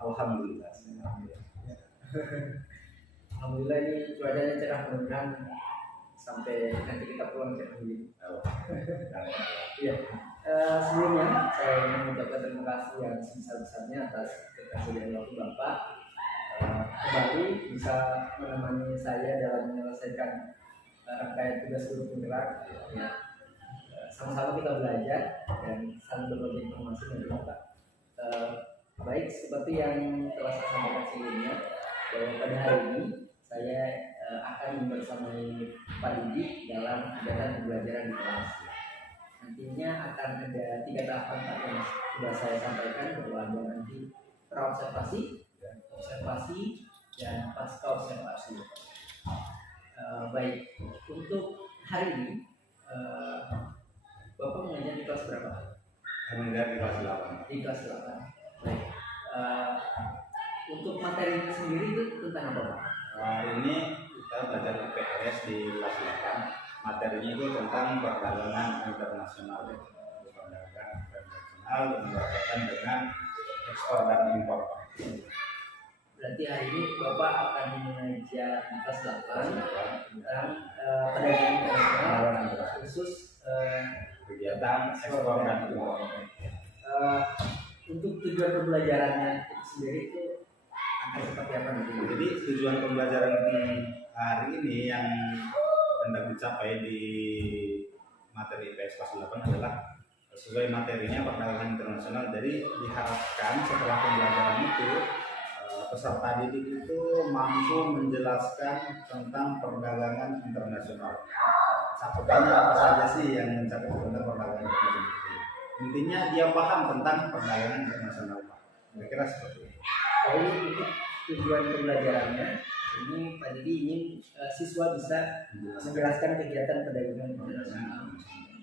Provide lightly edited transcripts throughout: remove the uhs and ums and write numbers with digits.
Alhamdulillah. Alhamdulillah ini cuacanya cerah, mudah-mudahan sampai nanti kita pulang cerah begini. Iya. Sebelumnya saya ingin mengucapkan terima kasih yang sebesar-besarnya atas ketersediaan waktu Bapak kembali bisa menemani saya dalam menyelesaikan rangkaian tugas guru penggerak. Ya. Sama-sama kita belajar dan saling berbagi informasi dengan Bapak. Baik, seperti yang telah saya sampaikan sebelumnya, bahwa pada hari ini saya akan membersamai Pak Didi dalam kegiatan pembelajaran di kelas. Nantinya akan ada 3 tahapan Pak yang sudah saya sampaikan, bahwa ada nanti praobservasi, observasi, dan pasca observasi. Baik, untuk hari ini Bapak mengajar di kelas berapa? Saya mengajar di kelas 8. Di kelas 8. Baik. Untuk materi sendiri itu tentang apa Pak? Ini kita belajar IPS di kelas 8. Materinya itu tentang perdagangan internasional. Perdagangan internasional berkaitan dengan ekspor dan impor. Berarti hari ini Bapak akan mengajar di kelas 8 tentang perdagangan internasional khusus kegiatan ekspor dan impor. Untuk tujuan pembelajarannya sendiri itu akan seperti apa nanti? Jadi tujuan pembelajaran hari ini yang hendak dicapai di materi IPS kelas 8 adalah sesuai materinya perdagangan internasional. Jadi diharapkan setelah pembelajaran itu peserta didik itu mampu menjelaskan tentang perdagangan internasional. Cakupannya apa saja sih yang mencakup tentang perdagangan internasional? Intinya dia paham tentang perdagangan internasional, Pak. Kira-kira seperti itu. Jadi untuk tujuan pembelajarannya ini Pak Didi ingin siswa bisa menjelaskan kegiatan perdagangan internasional,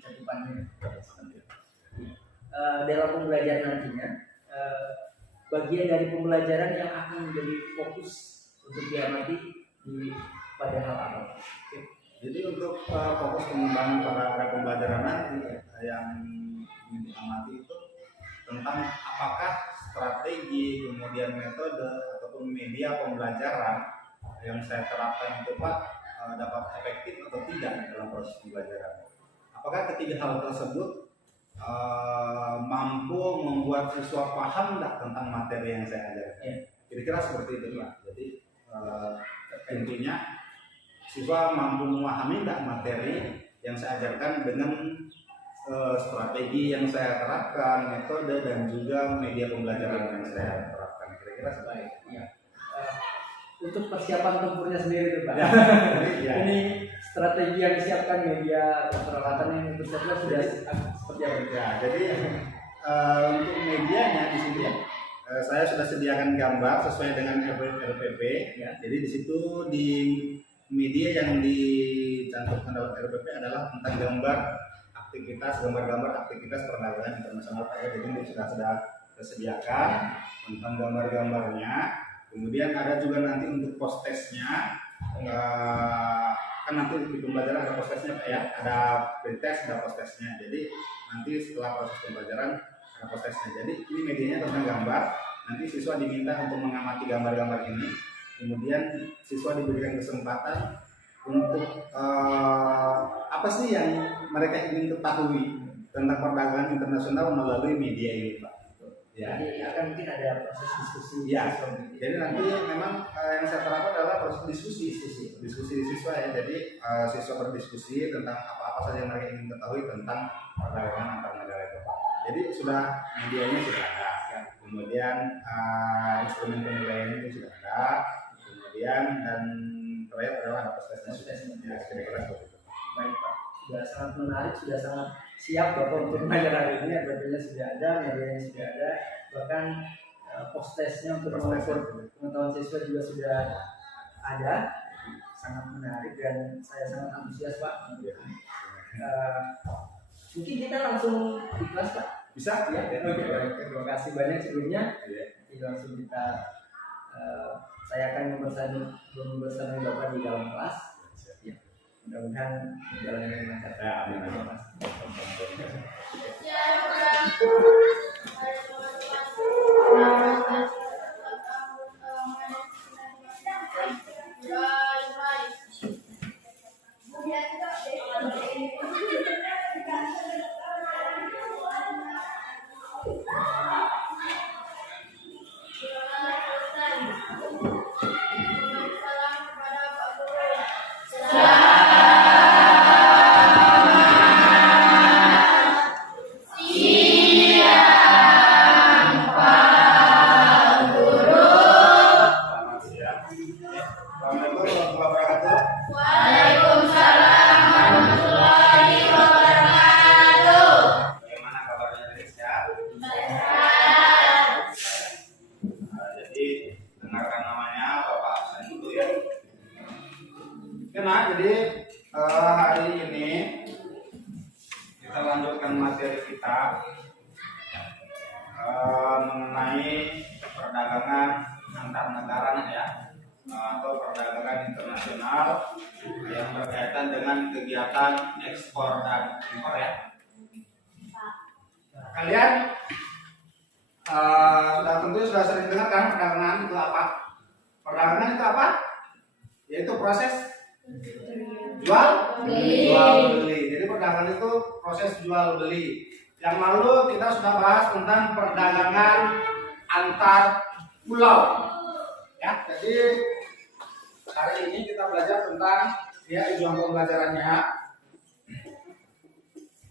cakupannya. Dalam pembelajaran nantinya, bagian dari pembelajaran yang akan menjadi fokus untuk diamati pada hal apa? Jadi untuk fokus pengembangan pada pembelajaran nanti yang diamati itu tentang apakah strategi, kemudian metode ataupun media pembelajaran yang saya terapkan itu Pak dapat efektif atau tidak dalam proses pembelajaran. Apakah ketiga hal tersebut mampu membuat siswa paham tidak tentang materi yang saya ajarkan? Kira-kira seperti itu Pak. Jadi intinya siswa mampu memahami tidak materi yang saya ajarkan dengan strategi yang saya terapkan, metode dan juga media pembelajaran yang saya terapkan. Kira-kira sebaik. Ya. Untuk persiapan tempurnya sendiri Pak. Ya. Ini strategi yang disiapkan, media peralatan yang dipersiapkan sudah seperti apa? Ya, jadi untuk medianya di sini saya sudah sediakan gambar sesuai dengan RPP. Ya. Jadi di situ di media yang dicantumkan dalam RPP adalah tentang gambar-gambar aktivitas perdagangan internasional. Jadi sudah disediakan tentang gambar-gambarnya. Kemudian ada juga nanti untuk post-testnya. Kan nanti di pembelajaran ada post-testnya Pak ya. Ada pretest, ada post-testnya. Jadi nanti setelah proses pembelajaran ada post-testnya. Jadi ini medianya tentang gambar. Nanti siswa diminta untuk mengamati gambar-gambar ini. Kemudian siswa diberikan kesempatan untuk apa sih yang mereka ingin ketahui tentang perdagangan internasional melalui media ini Pak. Ya. Jadi akan mungkin ada proses diskusi. Ya. Jadi nanti memang yang saya terapkan adalah proses diskusi siswa ya. Jadi siswa berdiskusi tentang apa-apa saja yang mereka ingin ketahui tentang perdagangan antar negara itu Pak. Jadi sudah medianya sudah ada. Kemudian instrumen penilaian itu sudah ada. Kemudian dan terakhir adalah ada prosesnya. Ya, kira-kira seperti itu. Baik Pak, sudah sangat menarik, sudah sangat siap Bapak untuk mengajar hari ini. Artinya sudah ada, medianya sudah ada, bahkan post-testnya untuk mengukur pengetahuan siswa juga sudah ada. Sangat menarik dan saya sangat antusias Pak. Mungkin kita langsung di kelas Pak. Bisa? Ya. Oke, baik. Terima kasih banyak sebelumnya. Jadi langsung kita saya akan membersamai Bapak di dalam kelas. Ya. Mudah-mudahan berjalan dengan lancar. Ya, amin. Terima kasih. Nah, jadi hari ini kita lanjutkan materi kita mengenai perdagangan antar negara ya, atau perdagangan internasional yang berkaitan dengan kegiatan ekspor dan impor ya. Kalian sudah sering dengar kan perdagangan itu apa? Perdagangan itu apa? Yaitu proses jual beli. Jadi perdagangan itu proses jual beli. Yang lalu kita sudah bahas tentang perdagangan antar pulau. Ya, jadi hari ini kita belajar tentang ujung pembelajarannya.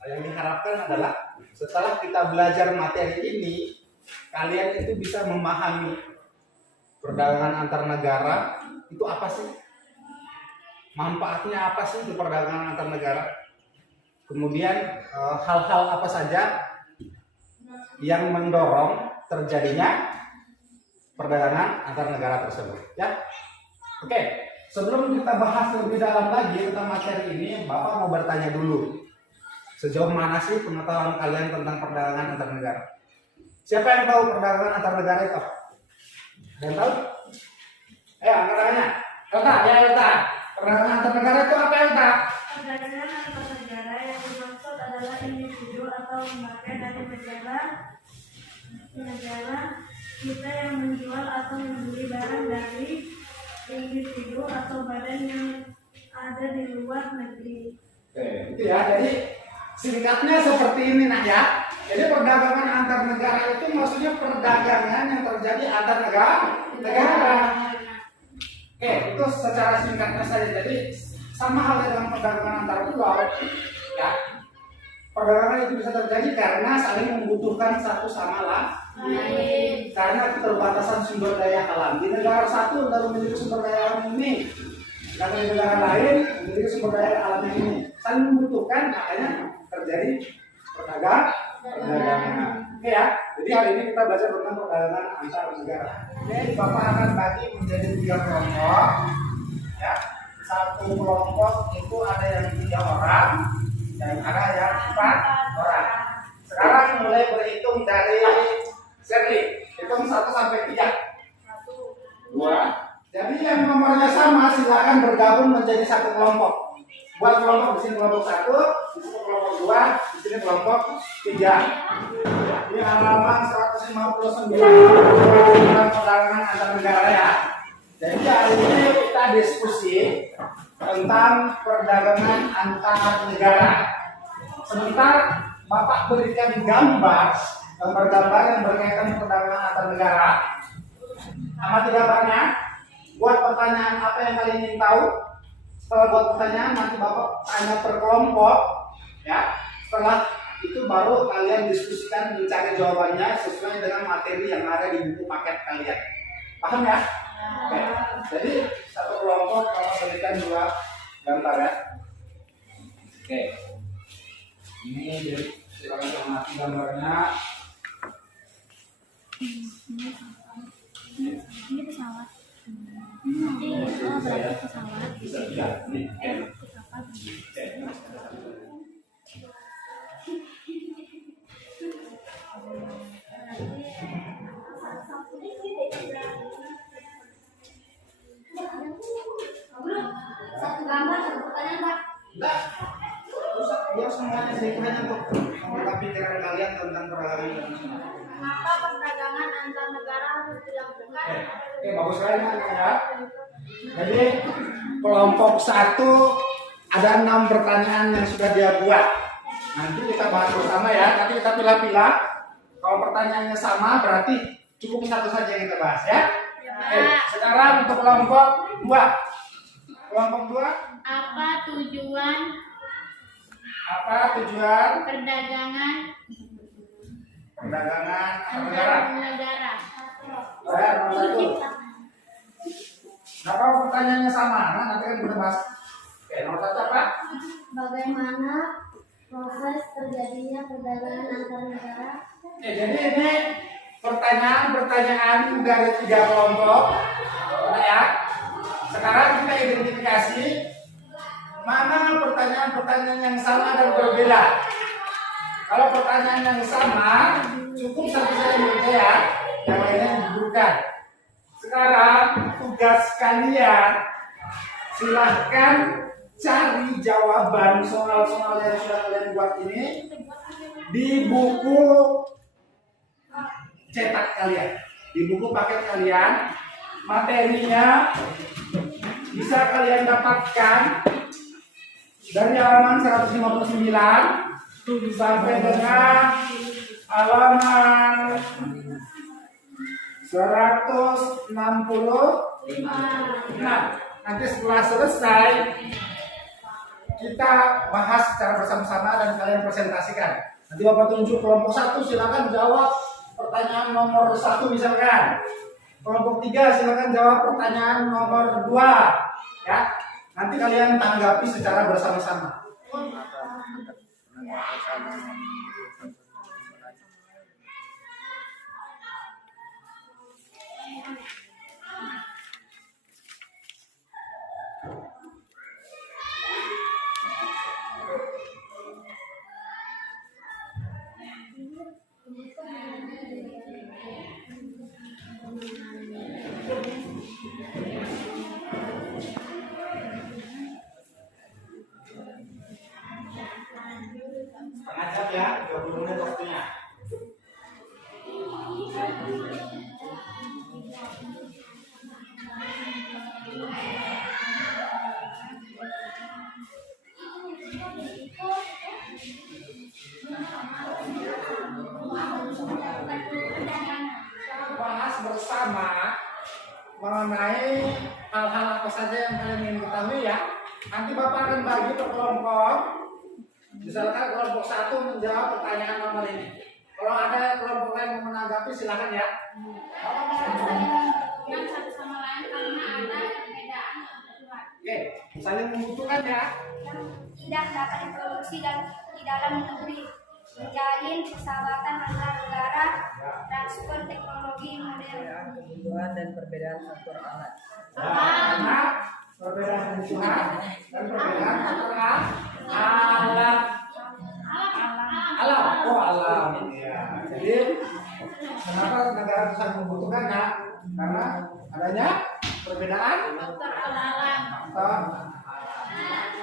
Yang diharapkan adalah setelah kita belajar materi ini, kalian itu bisa memahami perdagangan antar negara itu apa sih? Manfaatnya apa sih di perdagangan antar negara? Kemudian hal-hal apa saja yang mendorong terjadinya perdagangan antar negara tersebut ya. Oke, sebelum kita bahas lebih dalam lagi tentang materi ini, Bapak mau bertanya dulu. Sejauh mana sih pengetahuan kalian tentang perdagangan antar negara? Siapa yang tahu perdagangan antar negara itu? Ada yang tahu? Ayo angkat tangannya. Yota, ya Yota. Perdagangan antar negara itu apa ya Yota? Perdagangan antar negara yang dimaksud adalah individu atau lembaga dari negara kita yang menjual atau membeli barang dari individu atau badan yang ada di luar negeri. Oke, itu ya. Jadi singkatnya seperti ini nak ya. Jadi perdagangan antar negara itu maksudnya perdagangan yang terjadi antar negara. Oke, itu secara singkatnya saja. Jadi sama halnya dengan perdagangan antar pulau, ya. Perdagangan itu bisa terjadi karena saling membutuhkan satu sama lain. Karena keterbatasan sumber daya alam. Di negara satu baru memiliki sumber daya alam ini, dan di negara lain memiliki sumber daya alam ini. Saling membutuhkan, makanya terjadi perdagangan. Oke ya. Jadi hari ini kita belajar tentang perdagangan antar negara. Oke, Bapak akan bagi menjadi 3 kelompok. Ya, satu kelompok itu ada yang 3 orang dan ada yang 4 orang. Sekarang mulai berhitung dari Shirley. Hitung 1 sampai 3. 1, 2. Jadi yang nomornya sama silakan bergabung menjadi satu kelompok. Buat kelompok di sini kelompok 1, di sini kelompok 2, di sini kelompok 3. Ini halaman 159 tentang perdagangan antar negara ya. Jadi hari ini kita diskusi tentang perdagangan antar negara. Sebentar Bapak berikan gambar yang berkaitan perdagangan antar negara. Amati gambarnya. Buat pertanyaan apa yang kalian ingin tahu. Setelah buat pertanyaan nanti Bapak tanya per kelompok ya. Setelah itu baru kalian diskusikan mencari jawabannya sesuai dengan materi yang ada di buku paket kalian. Paham ya? Oke. Jadi satu kelompok kalau berikan 2 gambar ya. Oke. Ini jadi silakan amati gambarnya. Ini pesawat. Berarti pesawat. Bisa tidak? Nih. Pesawat. Satu gambar, satu pertanyaan, Pak. Enggak. Usah biar semuanya sedikitnya untuk membuka pikiran kalian tentang perdagangan internasional. Mengapa perdagangan antar negara harus dilakukan? Oke, bagus sekali ya. Jadi kelompok 1 ada 6 pertanyaan yang sudah dia buat. Nanti kita bahas bersama ya. Nanti kita pilah-pilah. Kalau pertanyaannya sama berarti cukup 1 saja yang kita bahas ya. Oke, sekarang untuk kelompok 2. Kelompok 2. Apa tujuan Perdagangan antar antar negara? negara? Nomor 1. Nah, kalau pertanyaannya sama, nanti kan kita bahas. Oke, nomor 1 apa? Bagaimana proses terjadinya perdagangan antar negara? Jadi ini pertanyaan dari 3 kelompok. Nah, ya. Sekarang kita identifikasi mana pertanyaan-pertanyaan yang sama dan berbeda. Kalau pertanyaan yang sama, cukup satu saja ya, yang lainnya digunakan. Sekarang tugas kalian, silahkan cari jawaban soal-soal yang sudah kalian buat ini di buku cetak kalian, di buku paket kalian. Materinya bisa kalian dapatkan dari halaman 159 sampai dengan halaman 165. Nah, nanti setelah selesai kita bahas secara bersama-sama dan kalian presentasikan. Nanti Bapak tunjuk kelompok 1, silakan jawab pertanyaan nomor 1 misalkan. Kelompok 3 silakan jawab pertanyaan nomor 2 ya. Nanti kalian tanggapi secara bersama-sama. Setengah jam ya, 30 menit waktunya. Bahas bersama mengenai hal-hal apa saja yang kalian ingin ketahui ya. Nanti Bapak akan bagi per kelompok. Misalkan kelompok 1 menjawab pertanyaan nomor ini. Kalau ada kelompok lain yang menanggapi silakan ya. Yang satu sama lain karena ada perbedaan yang kuat. Oke, saling membutuhkan ya. Yang tidak dapat diproduksi dan di dalam negeri, menjalin persahabatan antar negara, transfer teknologi modern. Kebutuhan dan perbedaan faktor alat. Karena perbedaan kebutuhan dan perbedaan faktor alat. Alam. Oh, alam. Ya. Jadi kenapa negara bisa membutuhkan ya? Karena adanya perbedaan Faktor alam. faktor.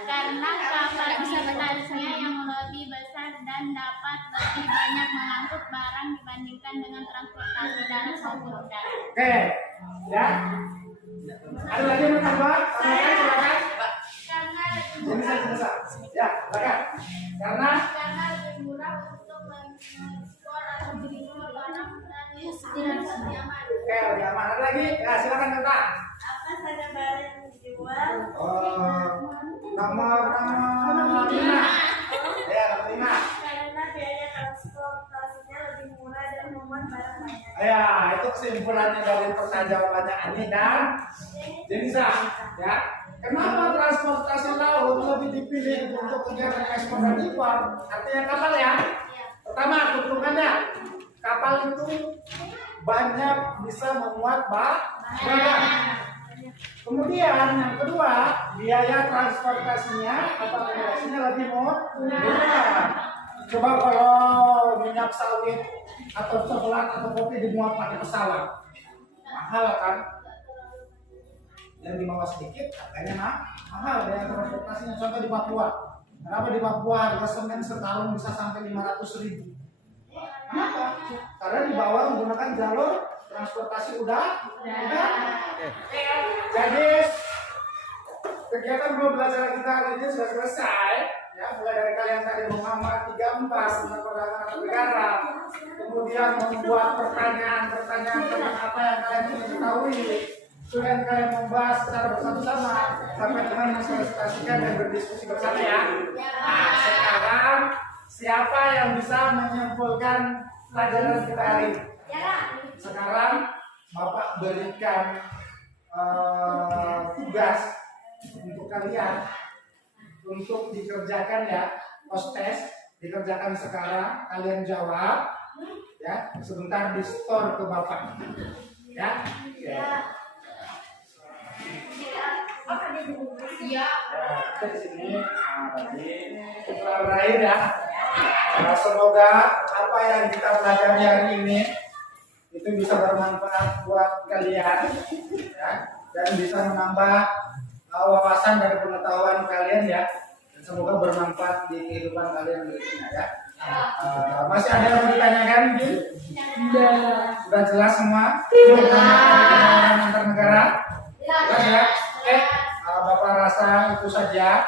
Karena kapal bisa benarnya yang lebih besar dan dapat lebih banyak mengangkut barang dibandingkan dengan transportasi darat maupun udara. Oke, ya. Ada lagi yang mau tambah? Tambahkan, silakan. Karena Ini saya selesai. Ya, silakan. Karena lebih murah untuk mengekspor atau menjual barang dan tidak nyaman. oke, lebih aman. Ada lagi? Ya, silakan minta. Apa saja barang yang dijual? Nomor 5. Ya, nomor 5. Karena biaya transportasinya lebih murah dan memuat barang banyak. Ya, itu kesimpulannya dari pertanyaan jawabannya Ani dan Denisa. Ya, kenapa transportasi laut lebih dipilih untuk kegiatan ekspor dan impor? Artinya kapal ya. Pertama, keuntungannya kapal itu banyak bisa memuat barang. Kemudian yang kedua, biaya transportasinya atau akomodasinya lebih murah. Coba kalau minyak sawit atau coklat atau kopi dimuat pakai pesawat, mahal kan? Yang di bawah sedikit harganya mahal biaya transportasinya. Contoh di Papua. Kenapa di Papua harga semen sekarang bisa sampai 500.000? Kenapa? Karena di bawah menggunakan jalur transportasi udara. Jadi kegiatan belum belajar kita hari ini sudah selesai. Ya, mulai dari kalian tadi Muhammad 34 tentang perdagangan antar negara, kemudian membuat pertanyaan-pertanyaan tentang apa yang kalian ingin ketahui, kemudian kalian membahas secara bersama-sama sampai dengan mensosialisasikan dan berdiskusi bersama ya. Nah, sekarang siapa yang bisa menyimpulkan pelajaran kita hari ini? Sekarang Bapak berikan tugas untuk kalian untuk dikerjakan ya, post test dikerjakan sekarang, kalian jawab ya, sebentar di store ke Bapak ya. Iya. Kita di sini Terakhir ya. Semoga apa yang kita pelajari hari ini itu bisa bermanfaat buat kalian ya, dan bisa menambah wawasan dan pengetahuan kalian ya, dan semoga bermanfaat di kehidupan kalian berikutnya ya. Masih ada yang mau ditanyakan? Sudah jelas semua? Pertanyaan antar negara? Jelas ya? Oke, Bapak rasa itu saja.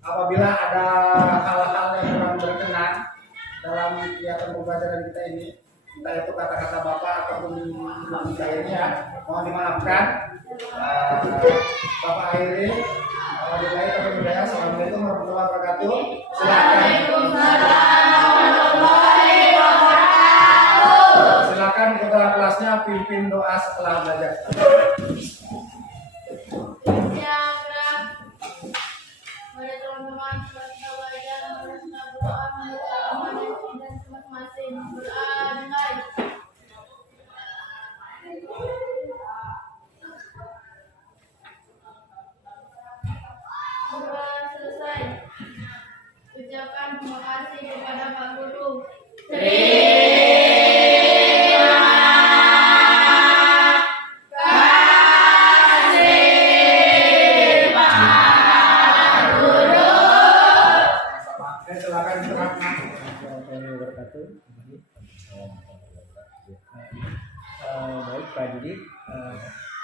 Apabila ada hal-hal yang kurang berkenan dalam kegiatan pembelajaran kita ini, entah itu kata-kata Bapak ataupun logika ini ya, mohon dimaafkan. Bapak akhiri. Assalamualaikum warahmatullahi wabarakatuh. Silakan ketua kelasnya pimpin doa setelah belajar. Selesai. Ucapkan terima kasih kepada Pak Guru. Baik Pak Didik,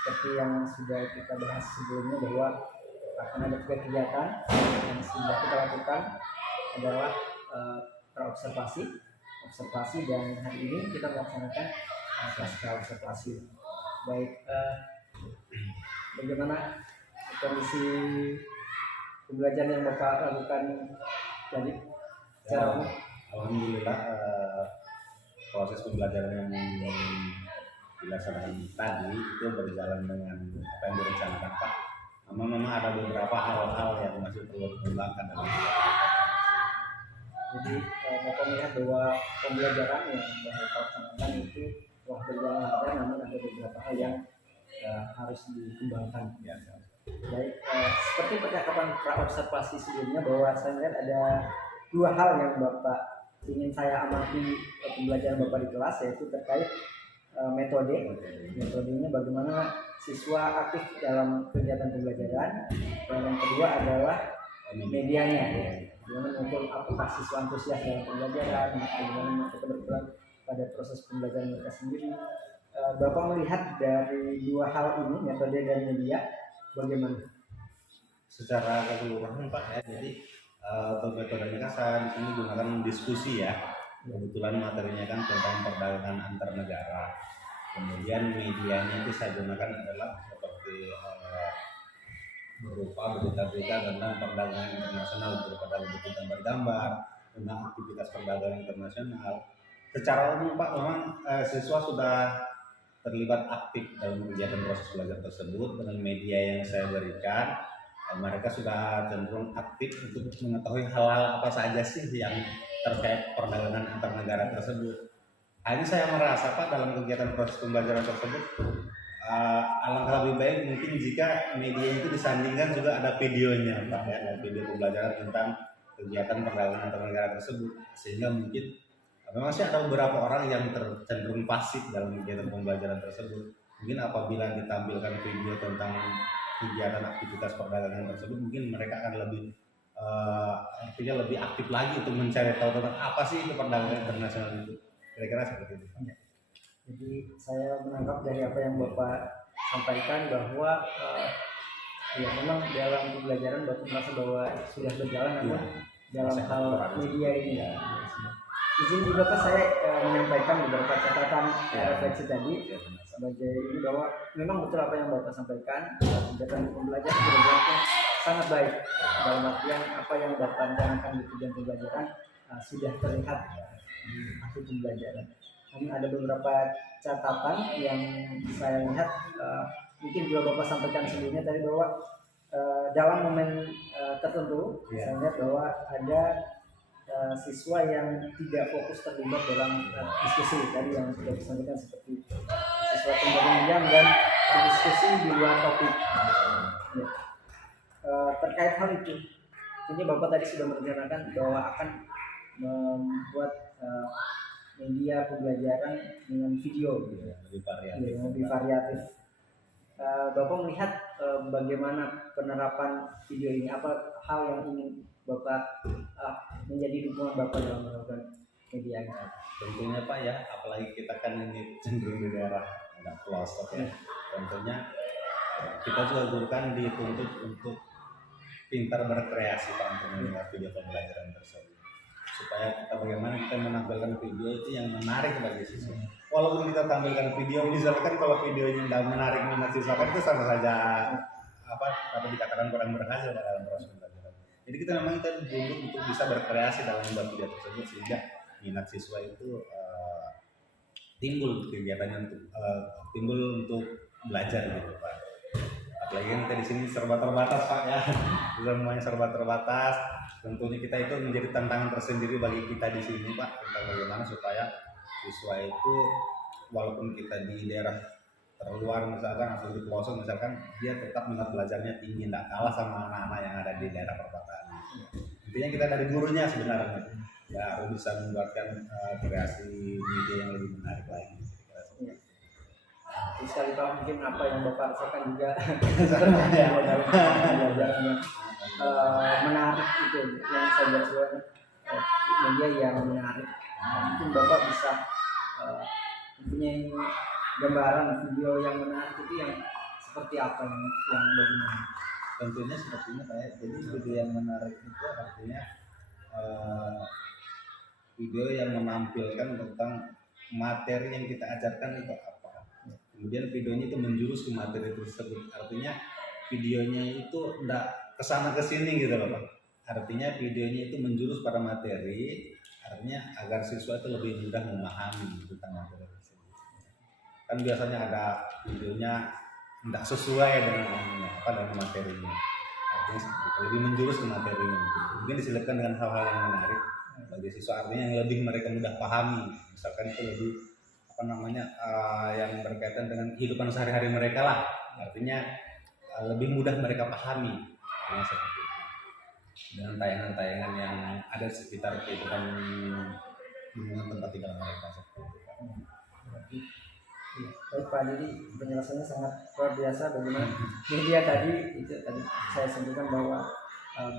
seperti yang sudah kita bahas sebelumnya bahwa akan ada 3 kegiatan yang sudah kita lakukan adalah praobservasi, observasi, dan hari ini kita melaksanakan pasca observasi. Baik, bagaimana kondisi pembelajaran yang Bapak lakukan tadi? Alhamdulillah, proses pembelajaran yang dilaksanakan tadi itu berjalan dengan apa yang direncanakan Pak. Memang ada beberapa hal-hal yang masih perlu dikembangkan dalam jadi Bapak melihat bahwa pembelajaran yang Bapak laksanakan itu telah berjalan lancar, namun ada beberapa hal yang harus dikembangkan. ya. Baik, seperti percakapan praobservasi sebelumnya bahwa saya melihat ada 2 hal yang Bapak ingin saya amati pembelajaran Bapak di kelas, yaitu terkait metodenya bagaimana siswa aktif dalam kegiatan pembelajaran, dan yang kedua adalah medianya, bagaimana muncul apakah siswa antusias dalam pembelajaran, bagaimana kita berperan pada proses pembelajaran mereka sendiri. Bapak melihat dari 2 hal ini, metode dan media, bagaimana? Secara keseluruhan Pak ya, jadi untuk metodenya kan saya di sini gunakan diskusi ya. Kebetulan materinya kan tentang perdagangan antar negara. Kemudian medianya itu saya gunakan adalah seperti berupa berita-berita tentang perdagangan internasional, berupa dalam bentuk gambar-gambar tentang aktivitas perdagangan internasional. Secara umum Pak, memang siswa sudah terlibat aktif dalam kegiatan proses belajar tersebut dengan media yang saya berikan. Mereka sudah cenderung aktif untuk mengetahui hal-hal apa saja sih yang terkait perdagangan antar negara tersebut. Hanya saya merasa Pak dalam kegiatan proses pembelajaran tersebut alangkah lebih baik mungkin jika media itu disandingkan juga ada videonya Pak ya, video pembelajaran tentang kegiatan perdagangan antar negara tersebut, sehingga mungkin memang sih ada beberapa orang yang cenderung pasif dalam kegiatan pembelajaran tersebut. Mungkin apabila ditampilkan video tentang kegiatan aktivitas perdagangan tersebut, mungkin mereka akan lebih artinya lebih aktif lagi untuk mencari tahu tentang apa sih itu perdagangan internasional itu. Kira-kira seperti itu. Jadi saya menangkap dari apa yang Bapak sampaikan bahwa ya memang dalam pembelajaran Bapak merasa bahwa sudah berjalan, namun dalam hal media ini ya. Izin juga Pak saya menyampaikan beberapa catatan refleksi tadi sebagai ini bahwa memang betul apa yang Bapak sampaikan, kegiatan pembelajaran berjalan sangat baik, dalam artian apa yang Bapak rencanakan di kegiatan pembelajaran sudah terlihat di akhir pembelajaran. Namun ada beberapa catatan yang saya lihat mungkin juga Bapak sampaikan sebelumnya tadi bahwa dalam momen tertentu saya lihat bahwa ada siswa yang tidak fokus terlibat dalam diskusi tadi yang sudah disampaikan, seperti siswa kembali diam dan diskusi di luar topik. Ya. Terkait hal itu, tentunya Bapak tadi sudah merencanakan bahwa akan membuat media pembelajaran dengan video gitu, lebih variatif. Bapak melihat bagaimana penerapan video ini, apa hal yang ingin Bapak menjadi dukungan Bapak dalam melakukan media ini? Tentunya Pak ya, apalagi kita kan ini cenderung di daerah agak pelosok ya. Tentunya kita juga guru kan dituntut untuk pintar berkreasi Pak untuk membuat video pembelajaran tersebut, supaya kita bagaimana kita menampilkan video itu yang menarik bagi siswa. Walaupun kita tampilkan video, misalkan kalau videonya tidak menarik minat siswa kan itu sama saja dapat dikatakan kurang berhasil dalam proses pembelajaran. Jadi kita memang kita dituntut untuk bisa berkreasi dalam membuat video tersebut sehingga minat siswa itu timbul kegiatannya timbul untuk belajar gitu Pak. Apalagi kan kita di sini serba terbatas Pak ya, semuanya serba terbatas. Tentunya kita itu menjadi tantangan tersendiri bagi kita di sini Pak, tentang bagaimana supaya siswa itu walaupun kita di daerah terluar misalkan atau di pelosok misalkan, dia tetap minat belajarnya tinggi, tidak kalah sama anak-anak yang ada di daerah perkotaan. Intinya kita dari gurunya sebenarnya ya harus bisa membuatkan kreasi media yang lebih menarik lagi. Jadi sekali Pak, mungkin apa yang Bapak rasakan juga dalam pembelajarannya menarik itu yang saya jelaskan, media yang menarik. Mungkin Bapak bisa mempunyai gambaran video yang menarik itu yang seperti apa, yang bagaimana? Tentunya sepertinya Pak ya, jadi video yang menarik itu artinya video yang menampilkan tentang materi yang kita ajarkan itu apa. Kemudian videonya itu menjurus ke materi tersebut, artinya videonya itu tidak kesana kesini gitu loh Pak. Artinya videonya itu menjurus pada materi, artinya agar siswa itu lebih mudah memahami tentang materi tersebut. Kan biasanya ada videonya tidak sesuai dengan materinya, artinya lebih menjurus ke materinya. Mungkin diselipkan dengan hal-hal yang menarik bagi siswa, artinya yang lebih mereka mudah pahami. Misalkan itu lebih yang berkaitan dengan kehidupan sehari-hari mereka lah, artinya lebih mudah mereka pahami, seperti itu. Dengan tayangan-tayangan yang ada di sekitar kehidupan lingkungan tempat tinggal mereka seperti itu. Baik Pak, jadi penjelasannya sangat luar biasa bagaimana media tadi saya sebutkan bahwa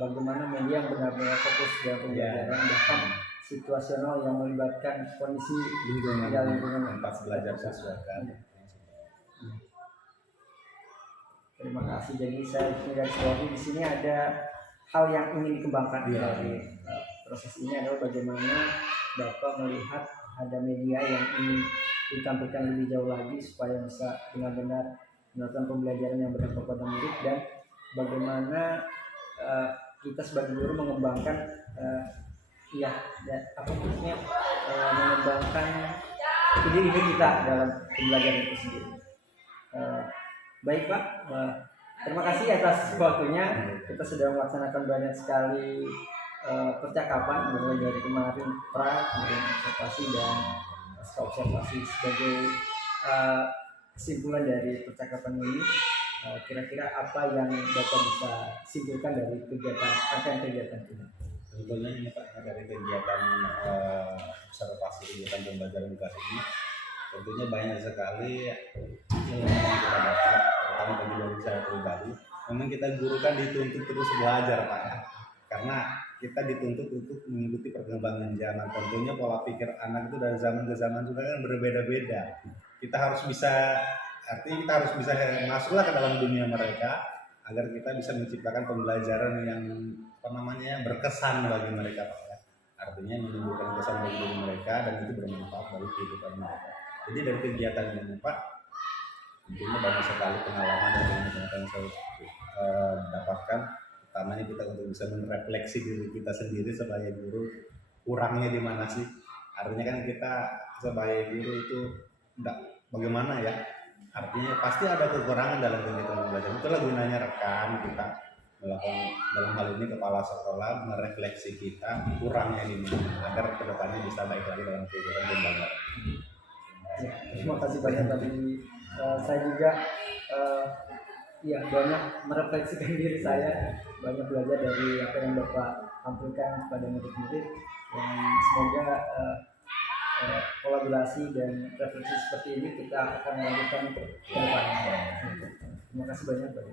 bagaimana media yang benar-benar fokus dalam pembelajaran bahkan situasional yang melibatkan kondisi lingkungan tempat belajar siswa kan. Terima kasih. Jadi saya garis bawahi di sini ada hal yang ingin dikembangkan dari proses ini adalah bagaimana Bapak melihat ada media yang ingin ditampilkan lebih jauh lagi supaya bisa benar-benar melakukan pembelajaran yang berdampak pada murid, dan bagaimana kita sebagai guru mengembangkan mengembangkan ide-ide kita dalam pembelajaran itu sendiri. Baik Pak, terima kasih atas waktunya. Kita sudah melaksanakan banyak sekali percakapan mulai dari kemarin kemudian observasi dan observasi sebagai kesimpulan dari percakapan ini. Kira-kira apa yang Bapak bisa simpulkan dari kegiatan ini? Sebetulnya ini Pak, dari kegiatan observasi kegiatan pembelajaran edukasi ini tentunya banyak sekali ilmu yang kita dapat, terutama bagi saya pribadi. Memang kita guru kan dituntut terus belajar Pak ya, karena kita dituntut untuk mengikuti perkembangan zaman. Tentunya pola pikir anak itu dari zaman ke zaman juga kan berbeda-beda. Kita harus bisa, artinya kita harus bisa masuklah ke dalam dunia mereka agar kita bisa menciptakan pembelajaran yang berkesan bagi mereka Pak ya. Artinya menimbulkan kesan bagi diri mereka dan itu bermanfaat bagi kehidupan mereka. Jadi dari kegiatan ini Pak, tentunya banyak sekali pengalaman dan pengetahuan yang saya dapatkan. Utamanya kita untuk bisa merefleksi diri kita sendiri sebagai guru, kurangnya di mana sih? Artinya kan kita sebagai guru itu bagaimana ya? Artinya pasti ada kekurangan dalam kegiatan pembelajaran. Itulah gunanya rekan kita melakukan, dalam hal ini kepala sekolah, merefleksi kita kurangnya di mana agar kedepannya bisa baik lagi dalam kegiatan pembelajaran. Terima kasih banyak tadi. Saya juga Iya, banyak merefleksikan diri saya, banyak belajar dari apa yang Bapak tampilkan kepada murid-murid, yang semoga kolaborasi dan refleksi seperti ini kita akan lanjutkan ke depannya. Terima kasih banyak Pak.